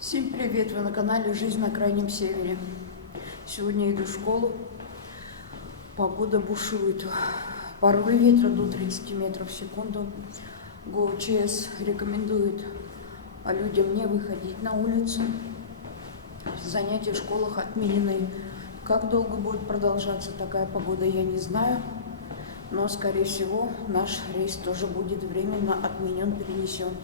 Всем привет! Вы на канале «Жизнь на Крайнем Севере». Сегодня иду в школу. Погода бушует. Порывы ветра до 30 метров в секунду. ГОЧС рекомендует людям не выходить на улицу. Занятия в школах отменены. Как долго будет продолжаться такая погода, я не знаю. Но, скорее всего, наш рейс тоже будет временно отменен, перенесен.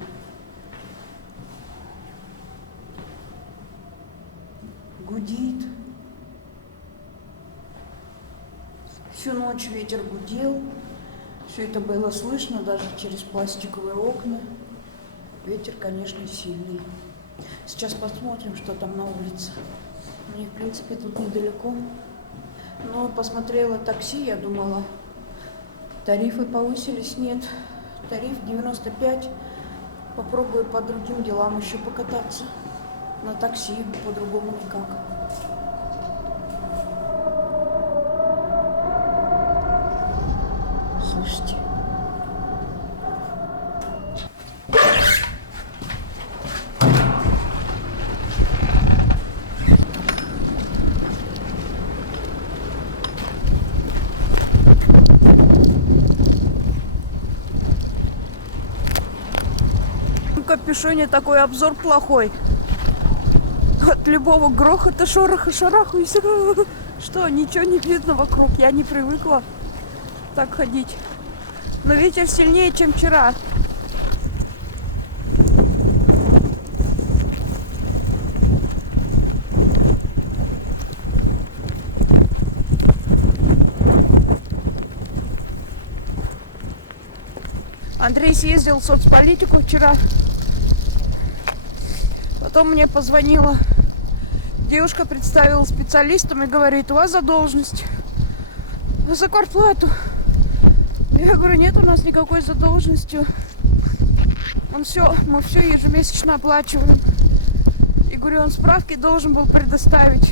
Гудит. Всю ночь ветер гудел. Все это было слышно даже через пластиковые окна. Ветер, конечно, сильный. Сейчас посмотрим, что там на улице. Мне, в принципе, тут недалеко. Но посмотрела такси, я думала, тарифы повысились. Нет, тариф 95. Попробую по другим делам еще покататься. На такси по-другому никак. Слышите? В капюшоне такой обзор плохой. От любого грохота, шороха, шарахаюсь. Что, ничего не видно вокруг. Я не привыкла так ходить. Но ветер сильнее, чем вчера. Андрей съездил в соцполитику вчера. Потом мне позвонила девушка, представила специалистам и говорит: у вас задолженность за квартплату. Я говорю: нет у нас никакой задолженности. Мы все ежемесячно оплачиваем. И говорю, он справки должен был предоставить.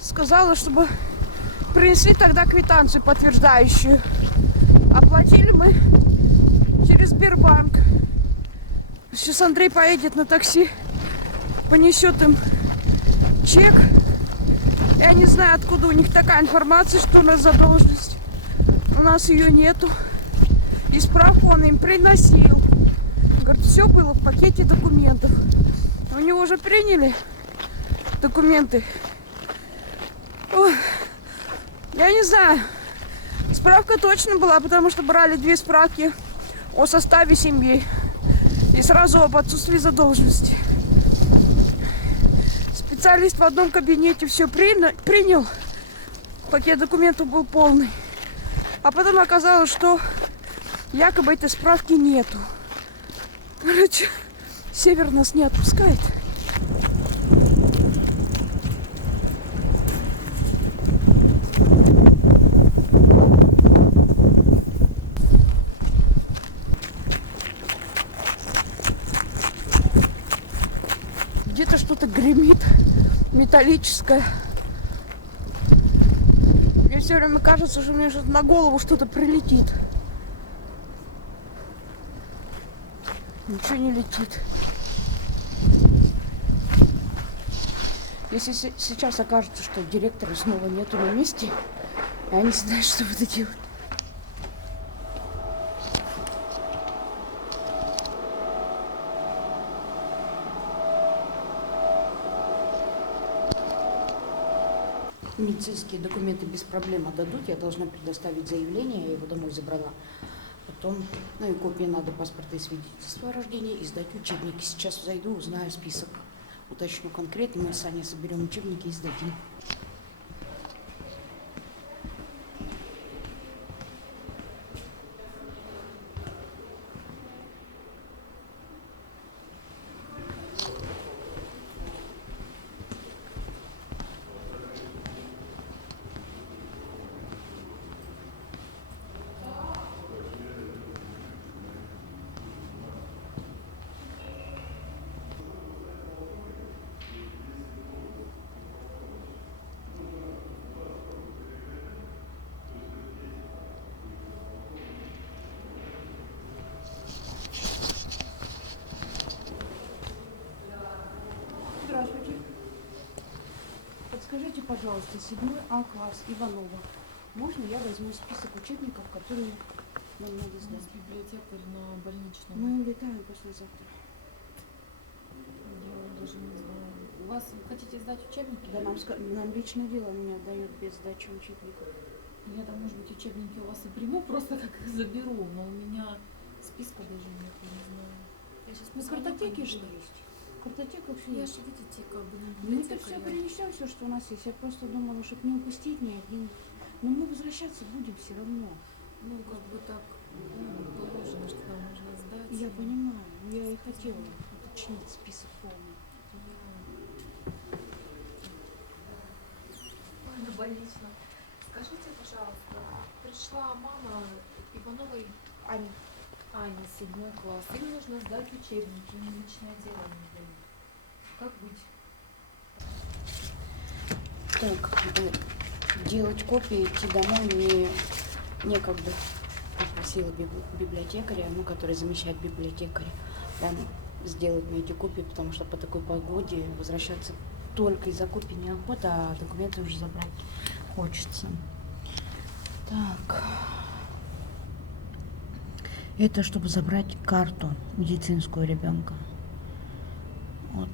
Сказала, чтобы принесли тогда квитанцию подтверждающую. Оплатили мы через Сбербанк. Сейчас Андрей поедет на такси, понесет им чек. Я не знаю, откуда у них такая информация, что у нас задолженность. У нас ее нету. И справку он им приносил. Говорит, все было в пакете документов. У него уже приняли документы. Ой, я не знаю. Справка точно была, потому что брали 2 справки о составе семьи. И сразу об отсутствии задолженности. Специалист в одном кабинете все принял. Пакет документов был полный. А потом оказалось, что якобы этой справки нету. Короче, Север нас не отпускает. Где-то что-то гремит металлическое. Мне все время кажется, что мне что-то на голову что-то прилетит. Ничего не летит. Если сейчас окажется, что директора снова нету на месте, я не знаю, что буду делать. Медицинские документы без проблем отдадут. Я должна предоставить заявление, я его домой забрала. Потом, и копии надо паспорта и свидетельства о рождении, и сдать учебники. Сейчас зайду, узнаю список, уточню конкретно. Мы с Саней соберем учебники и сдадим. пожалуйста, 7 А класс, Иванова. Можно я возьму список учебников, которые нам надо У нас сдать? библиотекарь на больничном. Мы улетаем послезавтра. Я даже не знаю. У вас вы хотите сдать учебники? Да нам личное дело не отдают без сдачи учебников. Я там, может быть, учебники у вас и приму, просто так их заберу, но у меня списка даже нет, я не знаю. Я сейчас Ну, картотеки же есть. Картотека все Я есть. же, видите, как бы не Мы тут библиотекарь. все принесем, все, что у нас есть. Я просто думала, чтобы не упустить ни один. Но мы возвращаться будем все равно. Ну, как бы так, положено, что нам нужно сдать. Я понимаю, я и хотела уточнить список полный. Ой, на больничном. Скажите, пожалуйста, пришла мама Ивановой Аня, Ани, 7 класс. Им нужно сдать учебники, им личное дело не дают. Как быть? так, делать копии, идти домой мне некогда. Попросила библиотекаря, который замещает библиотекаря, там сделать мне эти копии, потому что по такой погоде возвращаться только из-за копий неохота, а документы уже забрать хочется. Так. Это чтобы забрать карту медицинскую ребенка. Вот.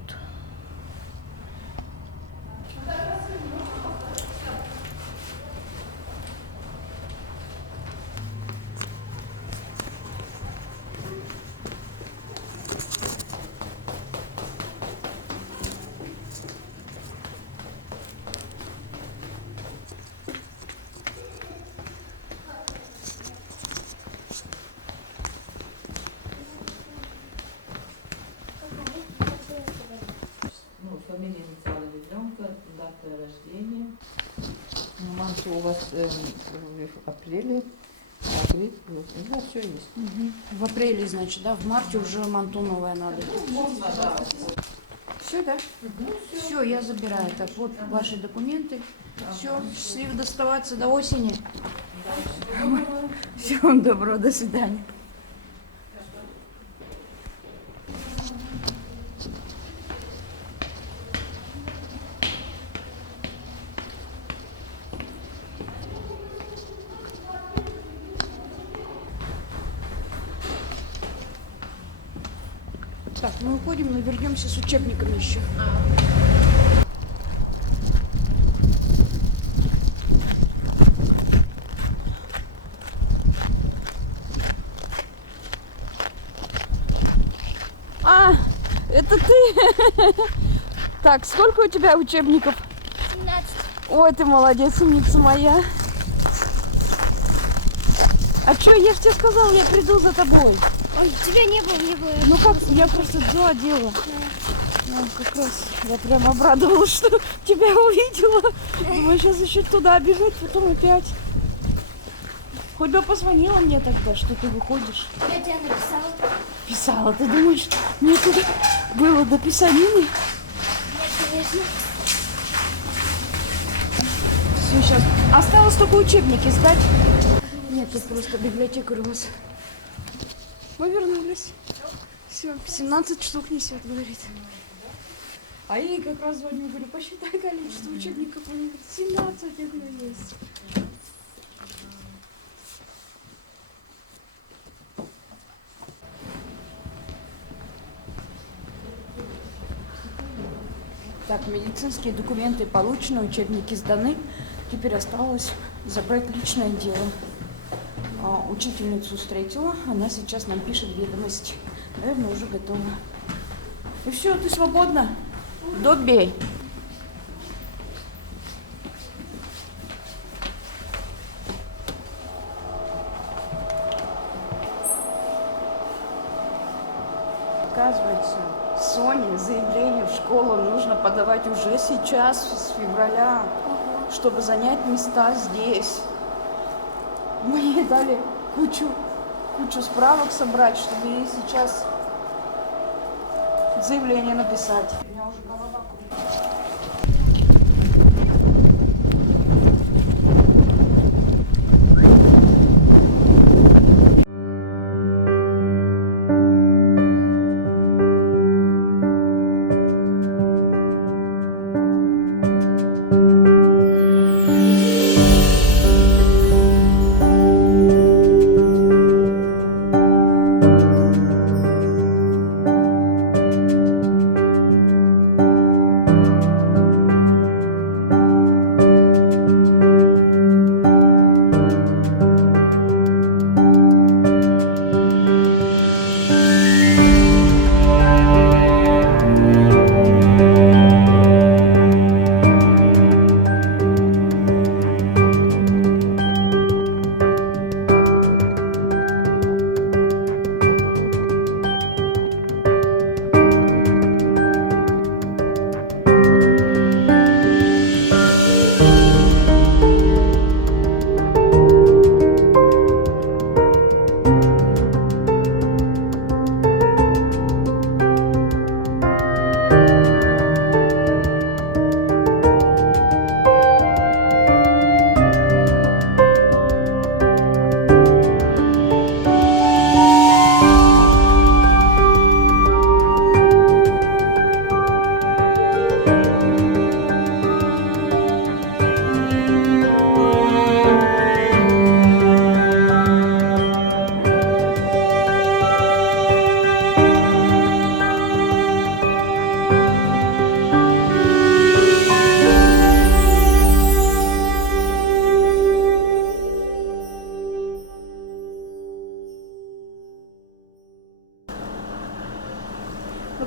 Ну, фамилия, инициалы ребенка, дата рождения. Манту у вас в апреле, да, все есть. В апреле, значит, да? В марте уже манту новая надо. Можно, да. Все, да? Все, я забираю. Так, вот ваши документы. Все, счастливо доставаться до осени. Всего доброго, до свидания. Так, мы уходим, но вернемся с учебниками еще. А, это ты? Так, сколько у тебя учебников? 17. Ой, ты молодец, умница моя. А что, я же тебе сказала, я приду за тобой. Ой, тебя не было, не было. Ну как, я просто дела делала. Ну, как раз я прям обрадовалась, что тебя увидела. Думаю, сейчас еще туда бежать, потом опять. Хоть бы позвонила мне тогда, что ты выходишь. Я тебе написала. Писала, ты думаешь, мне туда было до писанины? Нет, конечно. Все, сейчас. Осталось только учебники сдать. Нет, тут просто библиотекарь у вас. Мы вернулись. Все, 17 штук несет, говорит. А я ей как раз звоню, говорю, посчитай количество учебников. Она говорит, 17, я говорю, есть. Так, медицинские документы получены, учебники сданы. Теперь осталось забрать личное дело. Учительницу встретила, она сейчас нам пишет ведомости. Наверное, уже готова. И все, ты свободна. Добби. Оказывается, Соне заявление в школу нужно подавать уже сейчас, с февраля, чтобы занять места здесь. Мы ей дали кучу справок собрать, чтобы ей сейчас заявление написать. У меня уже голова кружится.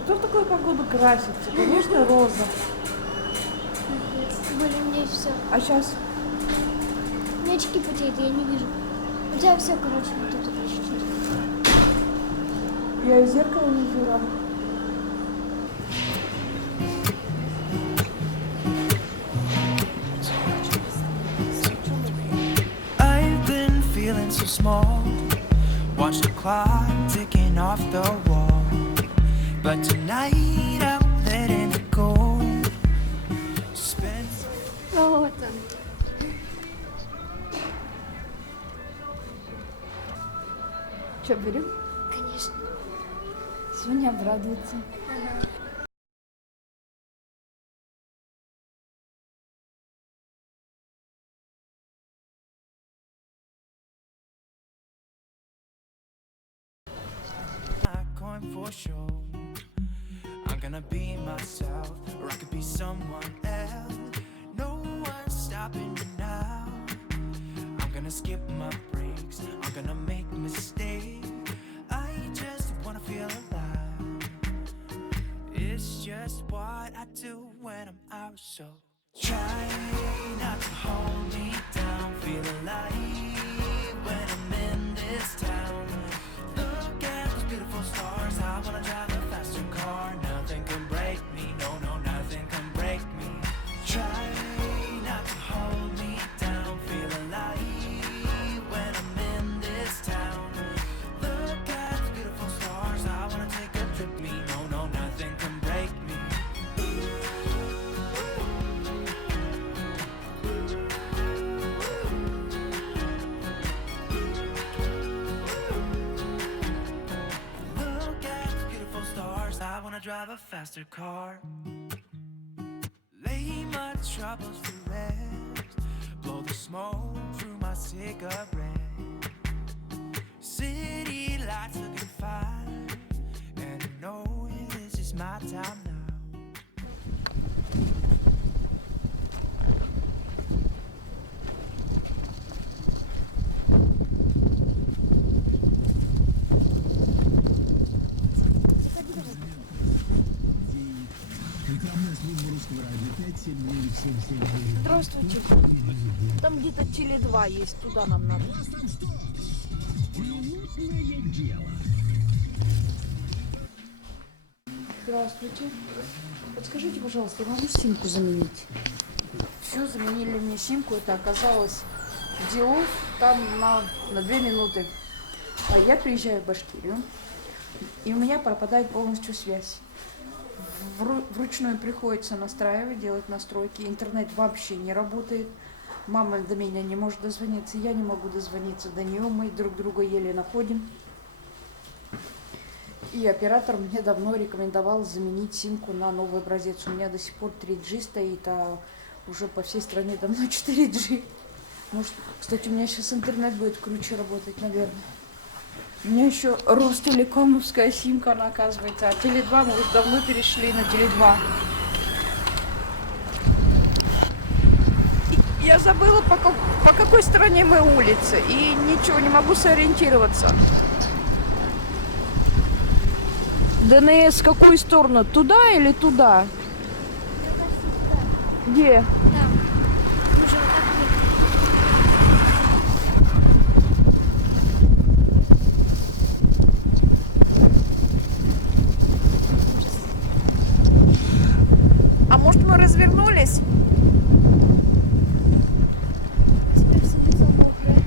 Кто в такую погоду красится? Конечно, роза. Тем более у меня все. А сейчас У меня очки потеют, я не вижу. У тебя все, короче, вот тут чуть-чуть. я из зеркала не вижу. I've been feeling so small. Watch the clock ticking off the wall. But tonight I'm letting it go. Spend Вот он. Что, берем? Конечно. Соня обрадуется. not going for show. I'm gonna be myself, or I could be someone else. No one's stopping me now. I'm gonna skip my breaks. I'm gonna make mistakes. I just wanna feel alive. It's just what I do when I'm out. So try not to hold me down. Feel alive when I'm in this town. Look at those beautiful stars. I wanna drive a faster car. Nothing can break me. No, no, nothing can break me. Try not to hold me down. Feel alive when I'm in this town. Look at those beautiful stars. I wanna take a trip. Me, no, no, nothing can break me. Look at the beautiful stars. I wanna drive a faster car. Lay my troubles to rest. Blow the smoke through my cigarette. City lights looking fine. And I know this is my time now. Рекламная служба русского радио 579-7779. Здравствуйте. Там где-то Теле2 есть, туда нам надо. Минутное дело. Здравствуйте. Подскажите, пожалуйста, я могу симку заменить? Все, заменили мне симку, это оказалось в Диов, там на 2 минуты. А я приезжаю в Башкирию, и у меня пропадает полностью связь. Вручную приходится настраивать, делать настройки. Интернет вообще не работает. Мама до меня не может дозвониться, я не могу дозвониться до нее. Мы друг друга еле находим. И оператор мне давно рекомендовал заменить симку на новый образец. У меня до сих пор 3G стоит, а уже по всей стране давно 4G. Может, кстати, у меня сейчас интернет будет круче работать, наверное. У меня еще Ростелекомовская симка, она оказывается. А Теле2 мы уже давно перешли на Теле2. И я забыла, по какой стороне мы улицы. И ничего, не могу сориентироваться. ДНС в какую сторону? Туда или туда? Где? Там. Мы же вот так ехали. А может, мы развернулись? Теперь все лицо мокрое.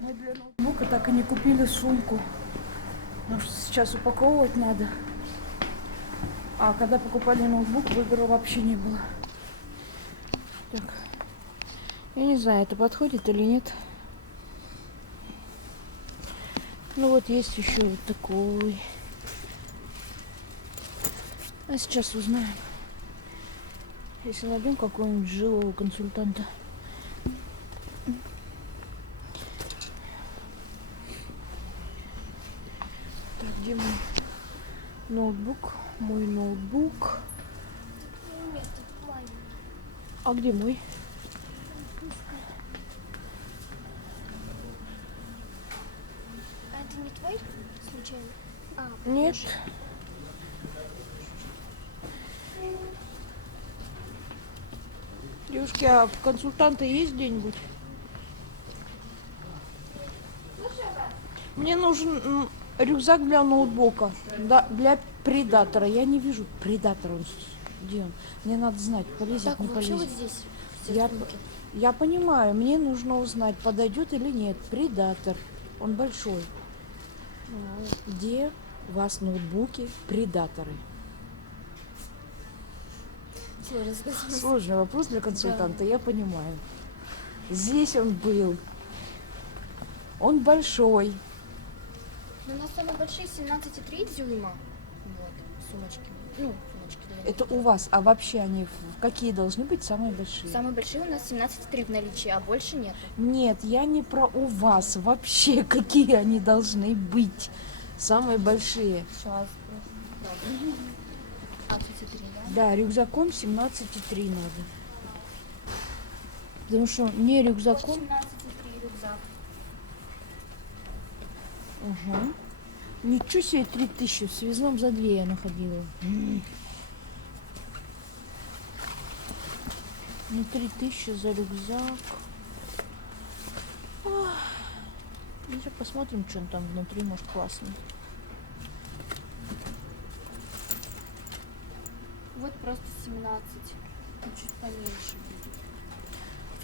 Мы для ноутбука так и не купили сумку. Потому что сейчас упаковывать надо. А когда покупали ноутбук, выбора вообще не было. Так. Я не знаю, это подходит или нет. Ну вот есть еще вот такой. А сейчас узнаем. Если найдем какого-нибудь живого консультанта. Так, где мой ноутбук? Мой ноутбук. Нет, тут маленький. А где мой? А это не твой случайно? А, Нет. Девушки, а консультанты есть где-нибудь? Мне нужен рюкзак для ноутбука, да, для предатора. Я не вижу предатора. Где он? Мне надо знать, полезет, Так, не вообще вот полезет. здесь. Я, я понимаю, мне нужно узнать, подойдет или нет. Предатор. Он большой. Где у вас ноутбуки предаторы? Сложный вопрос для консультанта, я понимаю. Здесь он был. Он большой. Но у нас самые большие 17,3 дюйма. Вот, сумочки. Ну, сумочки. Да, Это у вас, а вообще они какие должны быть самые большие? Самые большие у нас 17,3 в наличии, а больше нет. Нет, я не про у вас. Вообще, какие они должны быть? Самые большие. Сейчас просто. 17,3, да? Да, рюкзаком 17,3 надо. Потому что не рюкзаком... 17,3 рюкзак. Ага. Ничего себе, 3000. В связном за 2 я находила. Ну, 3000 за рюкзак. Ох. Ну, сейчас посмотрим, что он там внутри, может, классно. Вот просто 17. Ну, чуть поменьше будет.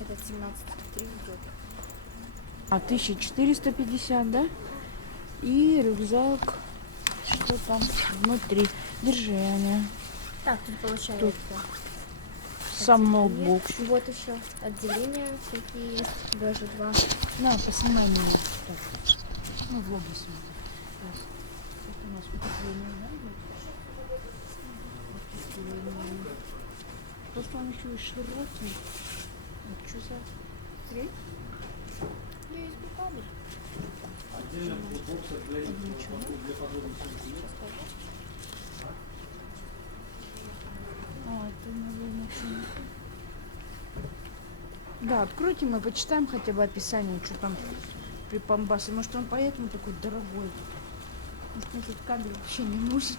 Этот 17,3 идет. А 1450, да? И рюкзак. Что там внутри? Держи, Аня. Так, тут получается. Сам ноутбук. Вот еще отделения всякие есть, даже 2. На, поснимай меня. Так. Ну, в лобби смотри. Сейчас. Это у нас утепление, да? Утепление. Просто он еще и широкий. Вот что за... Смотри. USB кабель. А, это, наверное, еще не... Да, откройте, мы почитаем хотя бы описание, что там при Памбасе. Может, он поэтому такой дорогой. Может, мне тут кабель вообще не нужен.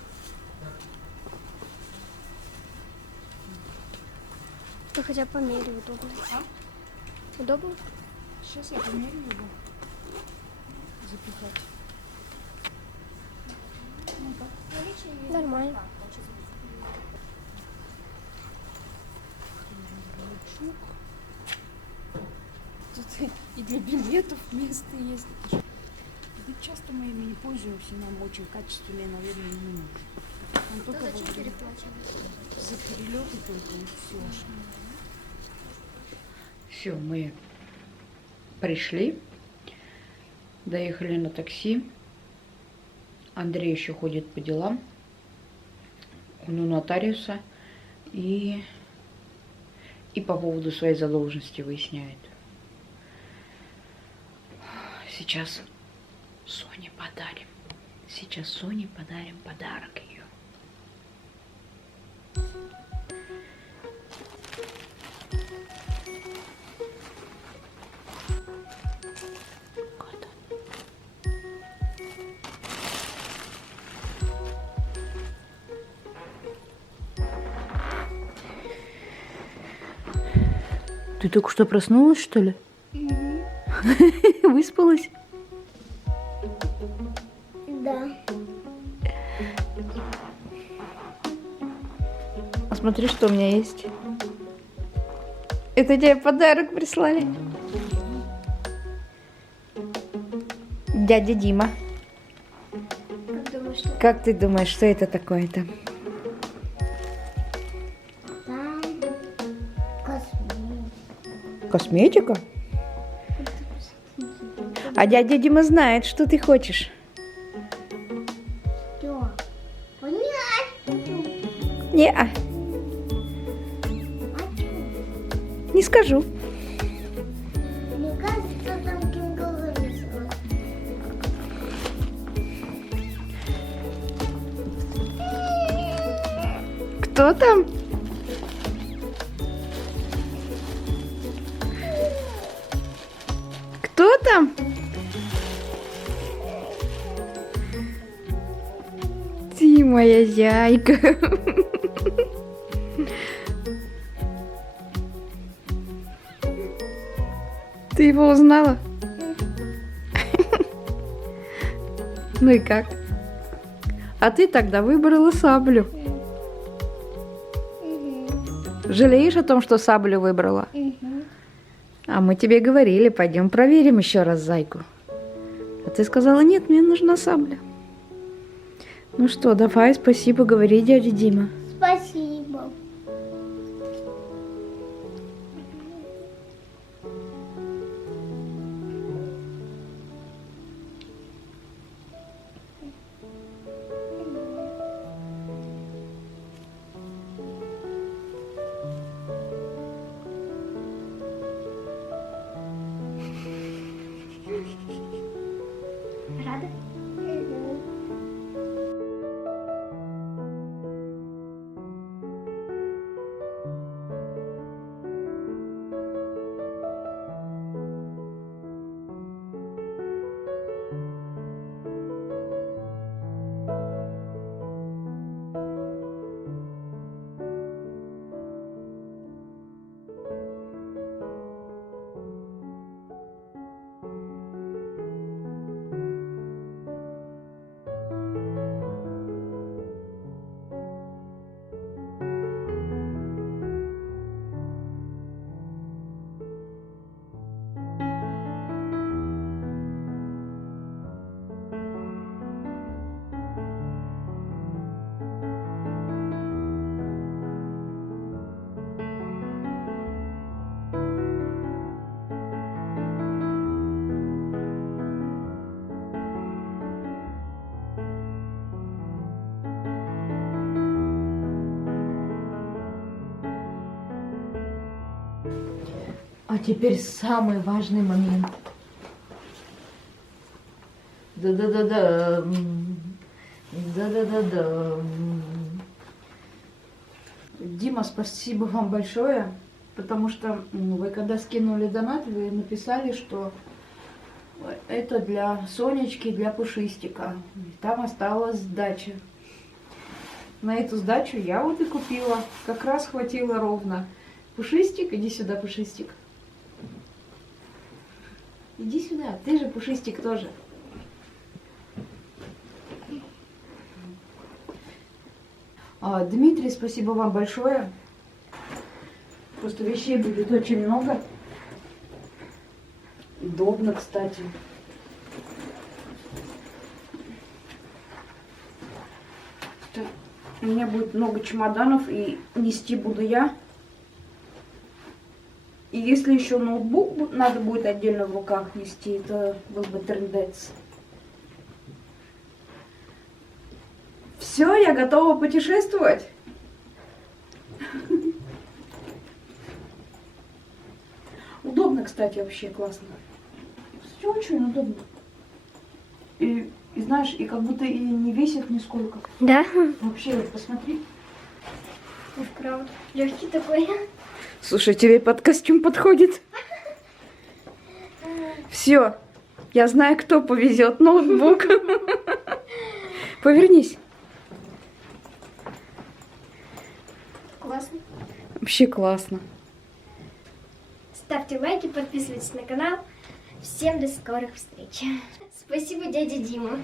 Ну, хотя померяю, удобно. Удобно? Сейчас я померю его. Запихать. Нормально. Чук. Тут и для билетов место есть. Да часто мы ими не пользуемся, нам очень качественные, наверное, не нужны. Он Ну, только зачем вот переплачивать? за перелеты только и все. Все, мы пришли, доехали на такси. Андрей еще ходит по делам. Он у нотариуса и по поводу своей задолженности выясняет. Сейчас Соне подарим. Сейчас Соне подарим подарок ее. Ты только что проснулась, что ли? Выспалась? Да. А смотри, что у меня есть. Это тебе подарок прислали. Дядя Дима. Как думаешь, что Как ты думаешь, что это такое-то? там? Косметика. Косметика? А дядя Дима знает, что ты хочешь. Что? Понятно. Не-а. Не скажу. Мне кажется, там кенгуру рисуют. Кто там? Кто там? Ты моя зяйка. Ты его узнала? Ну и как? А ты тогда выбрала саблю. Жалеешь о том, что саблю выбрала? А мы тебе говорили, пойдем проверим еще раз зайку. А ты сказала, нет, мне нужна сабля. Ну что, давай, спасибо, говори, дядя Дима. Спасибо. Рада? А теперь самый важный момент. Да-да-да-да. Да-да-да-да. Дима, спасибо вам большое, потому что вы когда скинули донат, вы написали, что это для Сонечки, для Пушистика. И там осталась сдача. На эту сдачу я вот и купила. Как раз хватило ровно. Пушистик, иди сюда, Пушистик. Иди сюда, ты же Пушистик тоже. Дмитрий, спасибо вам большое. Просто вещей будет очень много. Удобно, кстати. У меня будет много чемоданов, и нести буду я. И если еще ноутбук надо будет отдельно в руках нести, это был бы трындец. Все, я готова путешествовать. Удобно, кстати, вообще классно. Все очень удобно. И знаешь, и как будто и не весит нисколько. Да? Вообще, вот посмотри. Правда. Легкий такой. Слушай, тебе под костюм подходит. Все, я знаю, кто повезет ноутбук. Повернись. Классно. Вообще классно. Ставьте лайки, подписывайтесь на канал. Всем до скорых встреч. Спасибо, дядя Дима.